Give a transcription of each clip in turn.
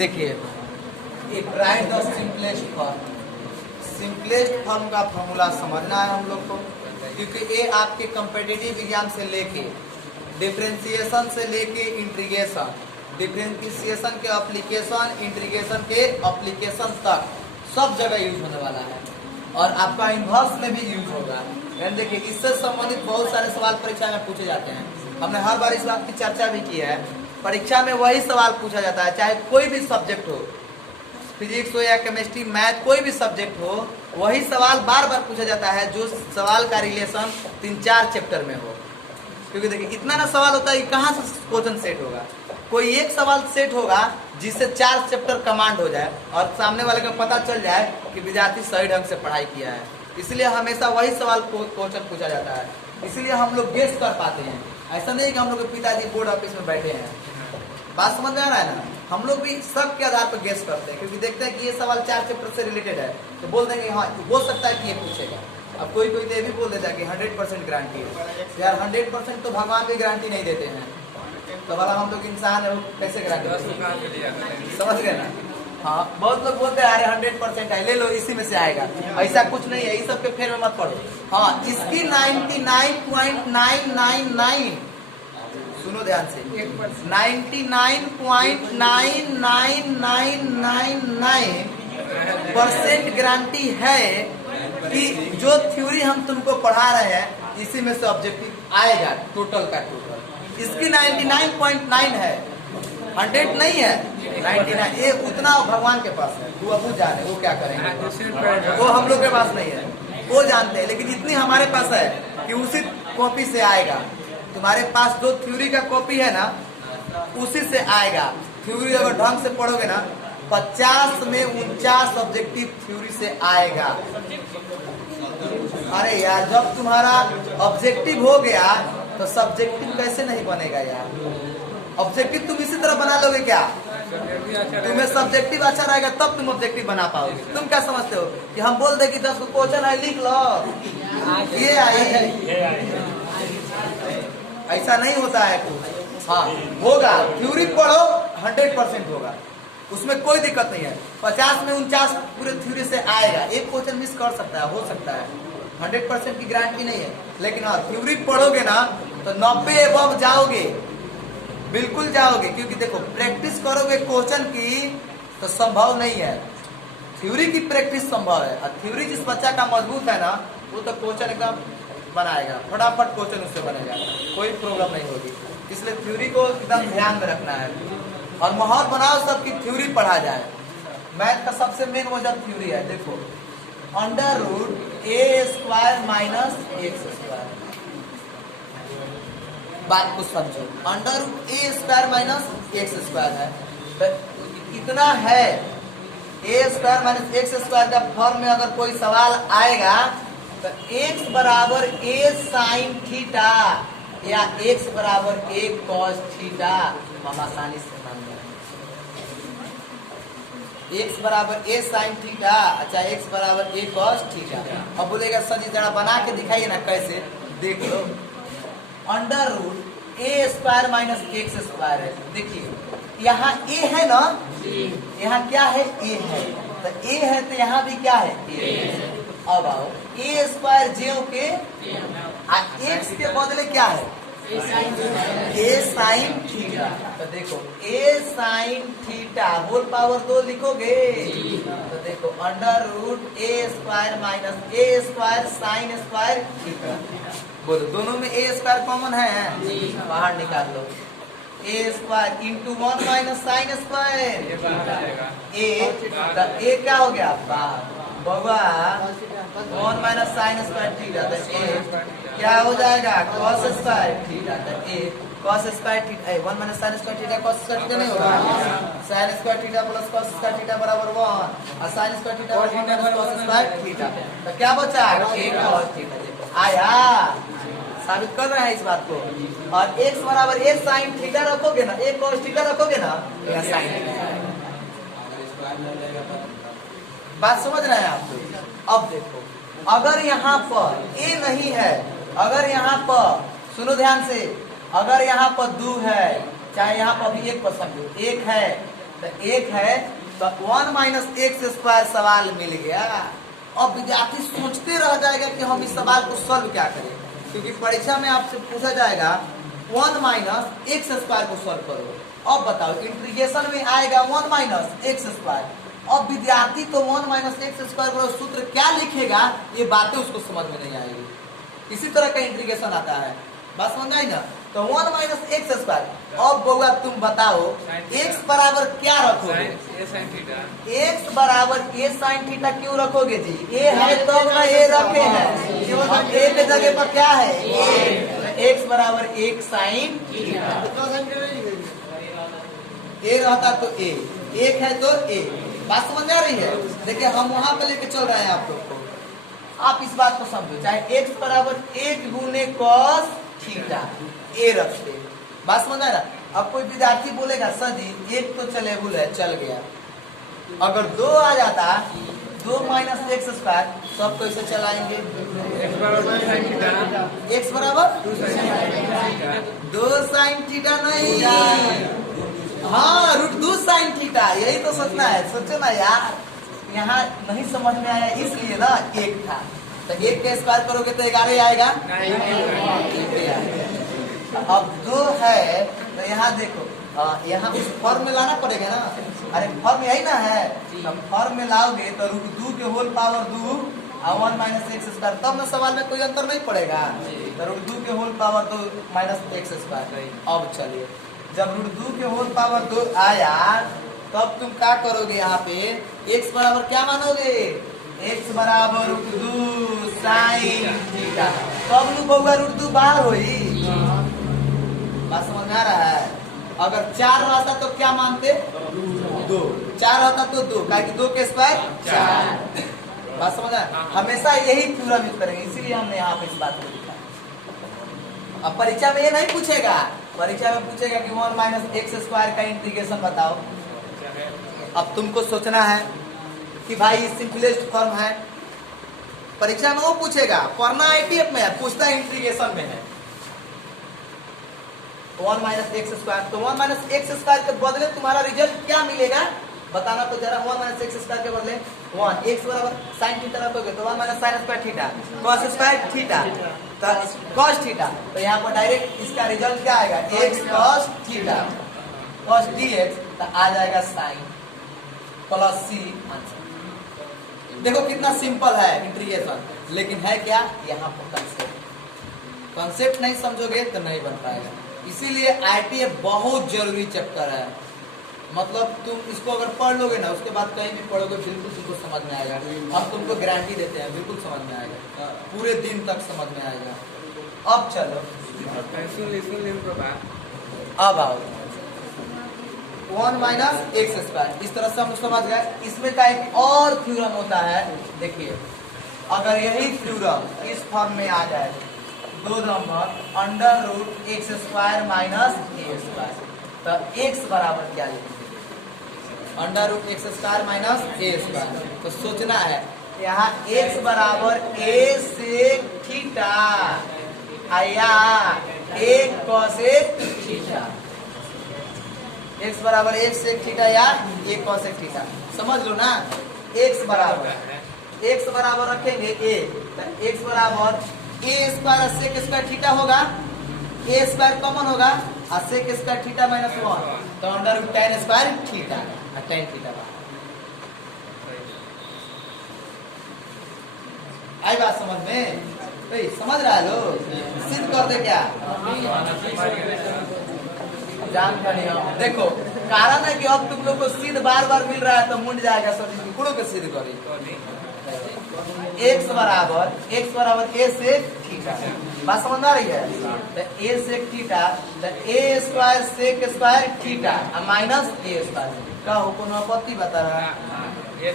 देखिए, right the simplest form. Simplest form का formula समझना है हम लोग को, क्योंकि ये आपके कॉम्पिटिटिव एग्जाम से लेके डिफरेंशिएशन से लेके इंटीग्रेशन, डिफरेंशिएशन के एप्लीकेशन, इंटीग्रेशन के एप्लीकेशन तक सब जगह यूज होने वाला है और आपका इन्वर्स में भी यूज होगा। यानी देखिए, इससे संबंधित बहुत सारे सवाल परीक्षा में पूछे जाते हैं। हमने हर बार इस बात की चर्चा भी की है। परीक्षा में वही सवाल पूछा जाता है, चाहे कोई भी सब्जेक्ट हो, फिजिक्स हो या केमिस्ट्री, मैथ, कोई भी सब्जेक्ट हो, वही सवाल बार बार पूछा जाता है जो सवाल का रिलेशन 3-4 चैप्टर में हो। क्योंकि देखिए, इतना ना सवाल होता है कि कहाँ से क्वेश्चन सेट होगा। कोई एक सवाल सेट होगा जिससे 4 चैप्टर कमांड हो जाए और सामने वाले को पता चल जाए कि विद्यार्थी सही ढंग से पढ़ाई किया है। इसलिए हमेशा वही सवाल क्वेश्चन पूछा जाता है, इसलिए हम लोग गेस कर पाते हैं। ऐसा नहीं कि हम लोग के पिताजी बोर्ड ऑफिस में बैठे हैं। बात समझ में आ रहा है ना? हम लोग भी सब के आधार पर गेस करते हैं, क्योंकि देखते हैं कि ये सवाल 4 चैप्टर से रिलेटेड है तो बोल देंगे हाँ, हो सकता है कि ये पूछेगा। अब कोई कोई तो ये भी बोल देता है कि 100% गारंटी है। यार 100% तो भगवान भी गारंटी नहीं देते हैं, तो वाला हम लोग इंसान है, वो कैसे गारंटी? समझ गए ना? हाँ, बहुत लोग बोलते हैं अरे 100% है, ले लो, इसी में से आएगा। ऐसा कुछ नहीं है, इस सब के फेर में मत पड़ो। हाँ, इसकी 99.999, सुनो ध्यान से, 99.99999% गारंटी है कि जो थ्योरी हम तुमको पढ़ा रहे हैं इसी में से ऑब्जेक्टिव आएगा, टोटल का टोटल। इसकी 99.9 है, 100 नहीं है, 99। ये उतना भगवान के पास है, वो अब जाने वो क्या करेंगे, वो हम लोग के पास नहीं है, वो जानते हैं। लेकिन इतनी हमारे पास है कि उसी कॉपी से आएगा। तुम्हारे पास जो थ्योरी का कॉपी है ना, उसी से आएगा। थ्योरी अगर ढंग से पढ़ोगे ना, 50 में 49 ऑब्जेक्टिव थ्योरी से आएगा। अरे यार, जब तुम्हारा ऑब्जेक्टिव हो गया तो सब्जेक्टिव कैसे नहीं बनेगा यार? ऑब्जेक्टिव तुम इसी तरह बना लोगे क्या? तुम्हें सब्जेक्टिव अच्छा रहेगा तब तुम ऑब्जेक्टिव बना पाओगे। तुम क्या समझते हो कि हम बोल दे कि 10 क्वेश्चन है, लिख लो, ये आई? ऐसा नहीं होता है कुछ। हाँ, होगा, थ्योरी पढ़ो 100% होगा, उसमें कोई दिक्कत नहीं है। 50 में 49 पूरे थ्योरी से आएगा। एक क्वेश्चन मिस कर सकता है, हो सकता है, 100% की गारंटी नहीं है। लेकिन हाँ, थ्योरी पढ़ोगे ना तो 90 एबव जाओगे, बिल्कुल जाओगे। क्योंकि देखो, प्रैक्टिस करोगे क्वेश्चन की तो संभव नहीं है, थ्योरी की प्रैक्टिस संभव है। और थ्योरी जिस बच्चा का मजबूत है ना, वो तो क्वेश्चन एकदम बनाएगा, फटाफट क्वेश्चन उससे बनेगा, कोई प्रॉब्लम नहीं होगी। इसलिए थ्योरी को एकदम ध्यान में रखना है और माहौल बनाओ सबकी थ्योरी पढ़ा जाए। मैथ का सबसे मेन वजह थ्योरी है। देखो, √a² - x², बात को समझो, √a² - x² है, तो इतना है। a² - x² का फॉर्म में अगर कोई सवाल आएगा तो x बराबर a sin थीटा या x बराबर a cos थीटा, हम आसानी से मान लें। x बराबर a sin थीटा, अच्छा x बराबर a cos थीटा। अब बोलेगा सर जी जरा बना के दिखाइए ना, कैसे? देख लो, √a² - x² है। देखिए, यहाँ a है ना, यहाँ क्या है? a है, तो a है तो यहाँ भी क्या है? a। अब आओ, a² जो के x के बदले क्या है? a sin theta. तो देखो, a sin theta whole power 2 लिखोगे तो देखो, √a² - a² sin² थीटा। बोलो, दोनों में a² कॉमन है, बाहर निकाल लो। a² × 1 - sin², a क्या हो गया बउआ? 1 - sin² थीटा, तो a क्या हो जाएगा? cos² theta. तो a cos² theta, 1 - sin² theta cos² theta नहीं होगा? sin² theta plus cos² theta बराबर 1 और sin² थीटा बराबर 1 - cos² थीटा। तो क्या बचा? a cos theta. आया, साबित कर रहे हैं इस बात को। और x बराबर a sin थीटा रखोगे ना, a cos थीटा रखोगे ना, तो यहाँ sin थीटा। बात समझ रहे हैं आप लोग? अब देखो, अगर यहाँ पर a नहीं है, अगर यहाँ पर सुनो ध्यान से, अगर यहाँ पर 2 है, चाहे यहाँ पर भी 1% 1 है, तो एक है तो 1 माइनस एक्स स्क्वायर सवाल मिल गया। अब विद्यार्थी सोचते रह जाएगा कि हम इस सवाल को सॉल्व क्या करें, क्योंकि परीक्षा में आपसे पूछा जाएगा 1 माइनस एक्स स्क्वायर को सॉल्व करो। अब बताओ इंटीग्रेशन में आएगा 1 माइनस एक्स स्क्वायर। अब विद्यार्थी तो 1 माइनस एक्स स्क्वायर का सूत्र क्या लिखेगा, ये बातें उसको समझ में नहीं आएगी। इसी तरह का इंटीग्रेशन आता है, बात समझ आई ना। तो 1 माइनस एक्स स्क्वायर। अब बउआ तुम बताओ x बराबर क्या रखोगे? x बराबर a sin थीटा क्यों रखोगे जी? a है तो ना a रखे हैं, a के जगह पर क्या है a। x बराबर 1 sin थीटा, a रहता तो a, 1 है तो a। बात समझ आ रही है? देखिए हम वहां पे लेके चल रहे हैं आप लोग को, आप इस बात को समझो। चाहे x बराबर 1 गुने cos थीटा ए रखते, बात समझ आ रहा। अब कोई विद्यार्थी बोलेगा सर जी एक तो चलेबुल है, चल गया। अगर 2 आ जाता 2 माइनस एक्स स्क्वायर, सब कैसे चलाएंगे? x बराबर 2 साइन थीटा नहीं, हाँ √2 साइन थीटा, यही तो सोचना है। सोचो ना यार, यहाँ नहीं समझ में आया इसलिए ना 1 था, तो 1 के स्क्वायर करोगे तो 11 आएगा। अब 2 है तो यहाँ देखो, यहाँ उस फॉर्म में लाना पड़ेगा ना। अरे फॉर्म यही ना है, तो फॉर्म में लाओगे तो √2 के होल पावर 2 और 1 माइनस एक्स स्क्वायर, तब ना सवाल में कोई अंतर नहीं पड़ेगा। तो √2 के whole power 2 minus X square. अब चलिए जब √2 के होल पावर 2 आया तब तुम क्या करोगे? यहाँ पे x बराबर क्या मानोगे? x बराबर √2 साइन थीटा। तब लोग होगा √2 बाहर होई, बात समझ में आ रहा है। अगर 4 रहता तो क्या मानते? 2। 4 रहता तो 2, क्या कि 2 के स्क्वायर 4। बात समझ आ? हमेशा यही थ्योरम यूज करेंगे, इसीलिए हमने यहाँ पे इस बात को लिखा। अब परीक्षा में ये नहीं पूछेगा, परीक्षा में पूछेगा कि 1 माइनस एक्स स्क्वायर का इंटीग्रेशन बताओ। अब तुमको सोचना है कि भाई सिंपलेस्ट फॉर्म है, परीक्षा में वो पूछेगा। पढ़ना आईटीएफ में है, पूछता इंटीग्रेशन में है। 1 माइनस एक्स स्क्वायर, तो 1 माइनस एक्स स्क्वायर के बदले तुम्हारा रिजल्ट क्या मिलेगा बताना तो जरा। 1 माइनस एक्स स्क्वायर के बदले 1 एक्स बराबर साइन थीटा रखोगे तो 1 minus sine square theta cos square theta, तो कॉस थीटा। तो यहाँ पर डायरेक्ट इसका रिजल्ट क्या आएगा? X cos theta cos dx, तो आ जाएगा साइन प्लस c आंसर। देखो कितना सिंपल है इंटीग्रेशन, लेकिन है क्या यहाँ पर कंसेप्ट। कंसेप्ट नहीं समझोगे तो नहीं बन पाएगा। इसीलिए आईटीएफ बहुत जरूरी चैप्टर है। मतलब तुम इसको अगर पढ़ लोगे ना, उसके बाद कहीं भी पढ़ोगे बिल्कुल तुमको समझ में आएगा। हम तुमको गारंटी देते हैं बिल्कुल समझ में आएगा, पूरे दिन तक समझ में आएगा। अब चलो अब आओ 1 माइनस एक्स स्क्वायर, इस तरह से हम समझ गए। इसमें का एक और थ्योरम होता है, देखिए अगर यही थ्योरम इस फॉर्म में आ जाए, 2 नंबर √x स्क्वायर माइनस ए स्क्वायर, तो x बराबर क्या लिखेंगे? √x स्क्वायर माइनस ए स्क्वायर। तो सोचना है यहाँ x बराबर a सेक थीटा या a कोसेक थीटा, x बराबर 1 सेक थीटा या 1 कोसेक थीटा। समझ लो ना, x बराबर रखेंगे a, तो x बराबर a square sec square theta होगा, a स्क्वायर कॉमन होगा और सेक स्क्वायर थीटा माइनस 1, तो √tan स्क्वायर थीटा और tan थीटा। आई बात समझ में? भाई समझ रहा है लोग? सिद्ध कर दे क्या? जान का नहीं। देखो कारण है कि अब तुम लोग को सिद्ध बार बार मिल रहा है तो मुंड जाएगा सब कुड़ो के सिद्ध करी। x बराबर a सेक थीटा, बात समझ आ रही है? तो a सेक थीटा, तो a square sec square theta और माइनस a स्क्वायर का हो कोनो आपत्ति बता रहा है? a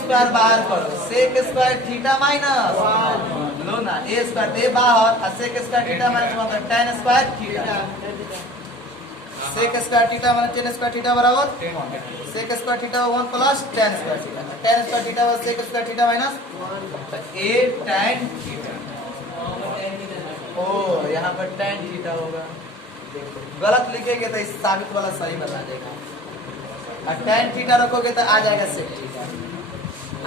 स्क्वायर बाहर करो, सेक स्क्वायर थीटा माइनस लो ना, a स्क्वायर a बाहर और sec square theta minus tan square theta, sec square theta minus tan square theta बराबर sec square theta 1 plus tan square theta, tan square theta और sec square theta minus a tan theta. ओ यहाँ पर tan theta होगा, गलत लिखेंगे तो इस साबित वाला सही बता देगा। और tan थीटा रखोगे तो आ जाएगा sec थीटा।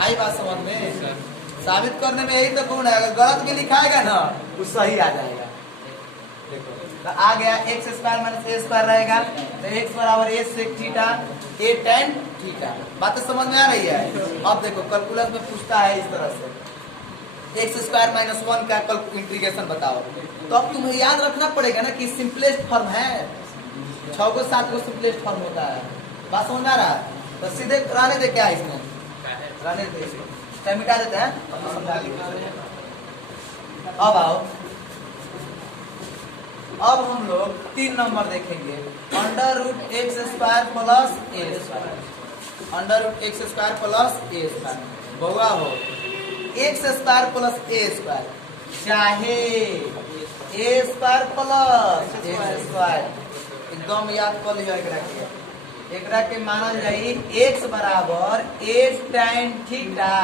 आई बात समझ में? साबित करने में यही तो गुण है, अगर गलत के लिखाएगा ना वो सही आ जाएगा। देखो तो आ गया x square minus a square रहेगा, तो x बराबर a sec theta a tan theta. बात समझ में आ रही है? अब देखो कैलकुलस में पूछता है इस तरह से x स्क्वायर माइनस 1 का इंटीग्रेशन बताओ, तो अब तुम्हें याद रखना पड़ेगा ना कि सिंपलेस्ट फॉर्म है, 6 को 7 को सिंपलेस्ट फॉर्म होता है। बात समझ में आ रहा है? तो सीधे रहने दे, क्या इसमें रहने दे, इसको क्या मिटा देते हैं, समझा लीजिए। अब आओ, अब हम लोग 3 नंबर देखेंगे, under root X square plus A square. Under root X square plus A square बउआ हो, X square plus A square चाहे A square plus X square, एकदम याद कर लियो। एकरा के मानल जाई x बराबर a tan थीटा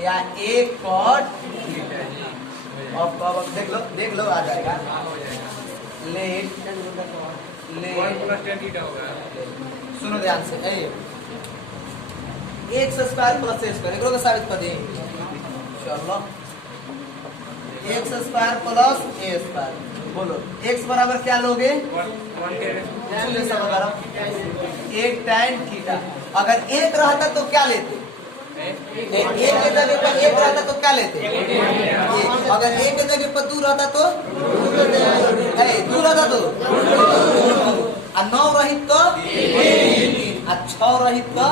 या a cot थीटा। अब देख लो आ जाएगा। लेट सुनो ध्यान से, x square plus A square एकरो साबित कर दी। चलो x square plus A square, बोलो x बराबर क्या लोगे? 1 tan थीटा। अगर एक रहता तो क्या लेते? एक के जगह पर एक रहता तो क्या लेते? अगर एक के जगह पर 2 रहता तो 2 रहता तो 9 रहित तो 6 रहित तो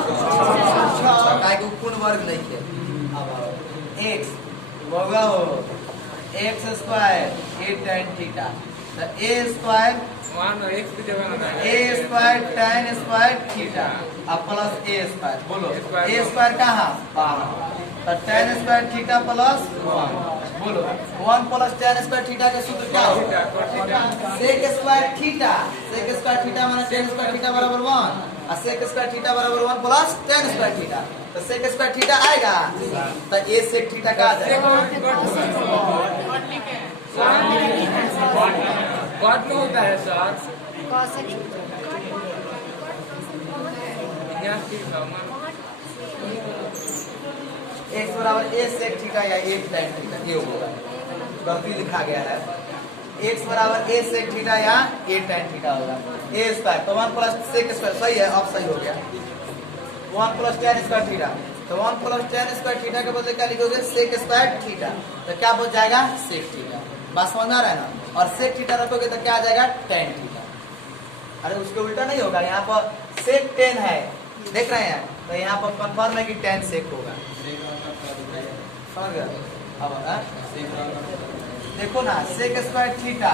6 पूर्ण वर्ग नहीं है। अब एक्स होगा एक्स स्क्वायर ए tan थीटा, तो ए स्क्वायर tan स्क्वायर थीटा अब प्लस ए स्क्वायर, बोलो ए स्क्वायर कहाँ? तो tan स्क्वायर थीटा प्लस 1, बोलो 1 प्लस tan स्क्वायर थीटा का सूत्र क्या होगा? sec square theta. sec square theta माने tan स्क्वायर थीटा बराबर 1 और sec स्क्वायर थीटा बराबर 1 प्लस tan स्क्वायर थीटा, तो sec स्क्वायर थीटा आएगा, तो a sec थीटा का आ जाएगा। कॉट में होता है सर, x बराबर a sec थीटा या a tan थीटा, ये होगा गलती लिखा गया है। x बराबर a sec थीटा या a tan थीटा होगा। a स्क्वायर तो 1 प्लस sec स्क्वायर, सही है, अब सही हो गया। 1 प्लस tan स्क्वायर थीटा, तो 1 प्लस tan स्क्वायर थीटा के बदले क्या लिखोगे? sec स्क्वायर थीटा, तो क्या बच जाएगा? sec theta. बात समझ में आ रहा है ना? और sec थीटा रखोगे तो क्या आ जाएगा? tan theta. अरे उसके उल्टा नहीं होगा, यहाँ पर sec tan है, देख रहे हैं, तो यहाँ पर कंफर्म है कि tan sec होगा। समझ गए? अब देखो ना sec स्क्वायर थीटा